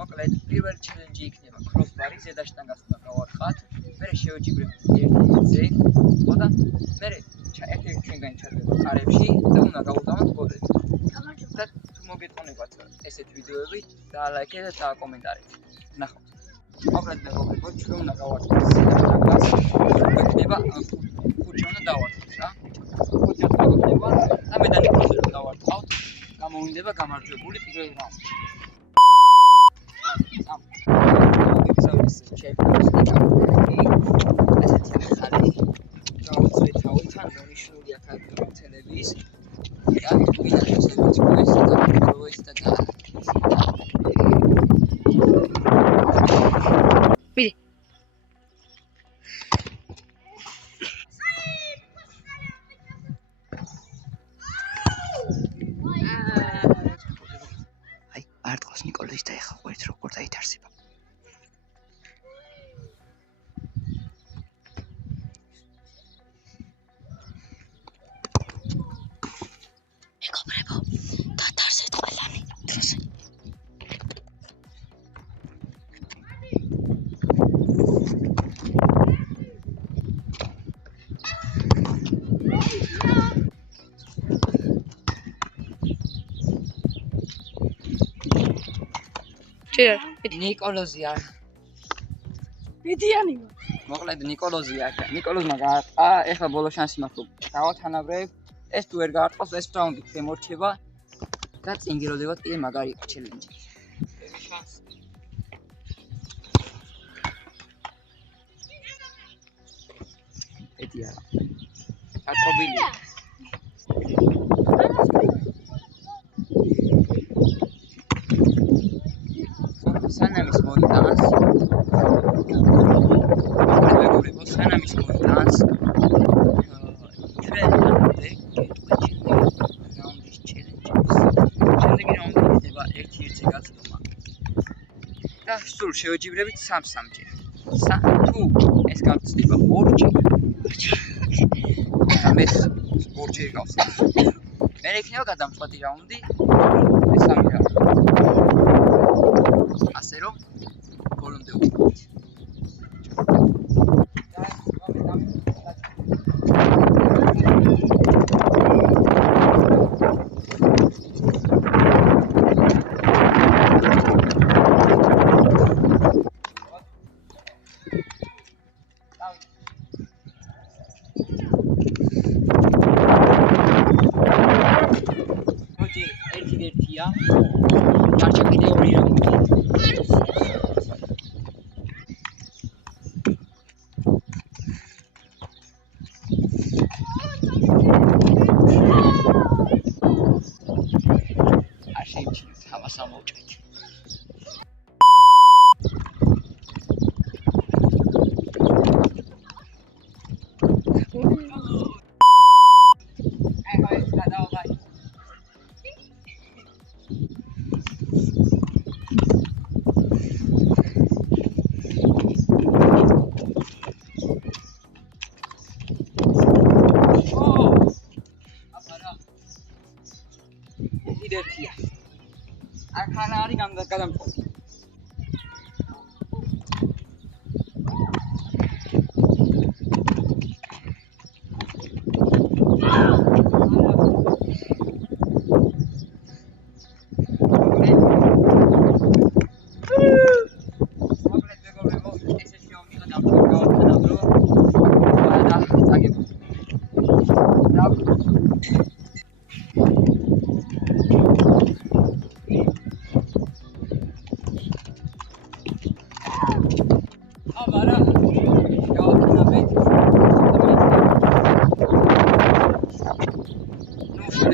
მოკლედ პირველი ჩელენჯი იქნება crossbar-ი ზედა შტანგას უნდა გავარხათ. მერე შევეჯიბრებთ ერთ-ერთზე, ხო და მერე ერთ-ერთი ჩვენგანი ჩადდება კარებში და უნდა გავუტანოთ გოლები. და თუ მოგეწონებათ ესეთ ვიდეოები, დაალაიქეთ და დააკომენტარეთ. ნახავთ. მოკლედ მეგობრებო, ჩვენ უნდა გავარხოთ ზედა შტანგას. იქნება ხუთი უნდა დავარხოთ რა. ხუთი მოგვიდება და მე და ნიკოლოზი რომ დავარხავთ, გამოვინდება გამარჯვებული პირველ რაუნდში. არტყავს ნიკოლოზი და ეხა ყვერთ როგორ დაითარსება. მეგობრებო, დათარსეთ ყველანი დროზე. ნიკოლოზი არა. მედიანი. მოკლედ ნიკოლოზი არა. ნიკოლოზმა გაარტყა, ეხლა ბოლო შანსი მაქვს. დავათანაბრებ. ეს თუ ვერ გაარტყავს, ეს რაუნდი შემორჩება და წინ გიროდებათ კიდე მაგარი ჩელენჯი. შანსი. ეთი არა. აწობილია. სანამის მოიტანს. მეგობრებო, სანამის მოიტანს. ჩვენ ამბობთ, რაუნდის ჩელენჯს. შემდეგი რაუნდი ხდება 1-1-ზე გაწდომა. და სულ შევეჯიბრებით 3-3-ჯერ. თუ ეს გაწდება 2-ჯერ. და მე 2-ჯერ გავსწრებ. მე იქნება გადამწყვეტი რაუნდი. მესამე რაუნდი. ასე რომ ბოლომდე ვუყურებთ. ერთია. დარჩა კიდე 2 რაუნდი. ერთია. ახლა არის გადამწყვეტი.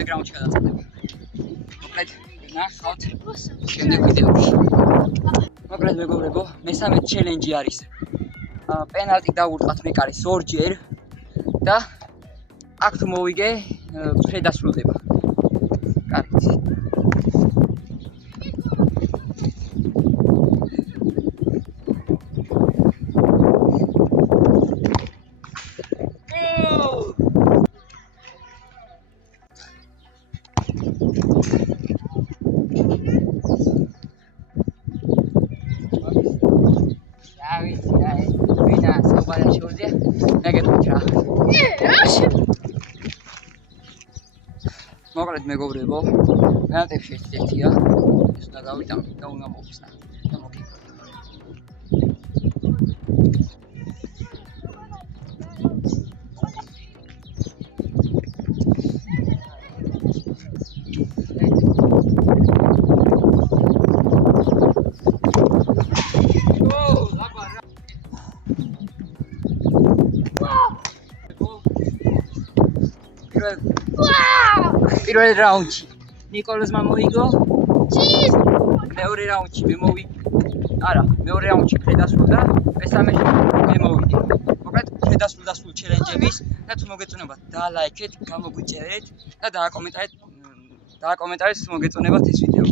რაუნდში გადაწყვეტები. მოკლედ, ნახავთ შემდეგ ვიდეოში. მოკლედ მეგობრებო, მესამე ჩელენჯი არის. პენალტი დავურტყათ მეკარის 2-ჯერ და აქ თუ მოვიგე, ფრე დასრულდება. კარგით. ვინა საუბარი შეუძლია მეგეთქვით რა რაში მოკლედ მეგობრებო განათებში ერთია ეს უნდა გავიტანო და უნდა მოვხსნა და მოგიგო პირველ რაუნდში ნიკოლოზმა მოიგო მეორე რაუნდში მე არა მეორე რაუნდში გადასულდა მესამეში მე მოვიდი მოკლედ გადასულდა სულ ჩელენჯების და თუ მოგეწონებათ დალაიქეთ გამოგვიწერეთ და დააკომენტარეთ მოგეწონებათ ეს ვიდეო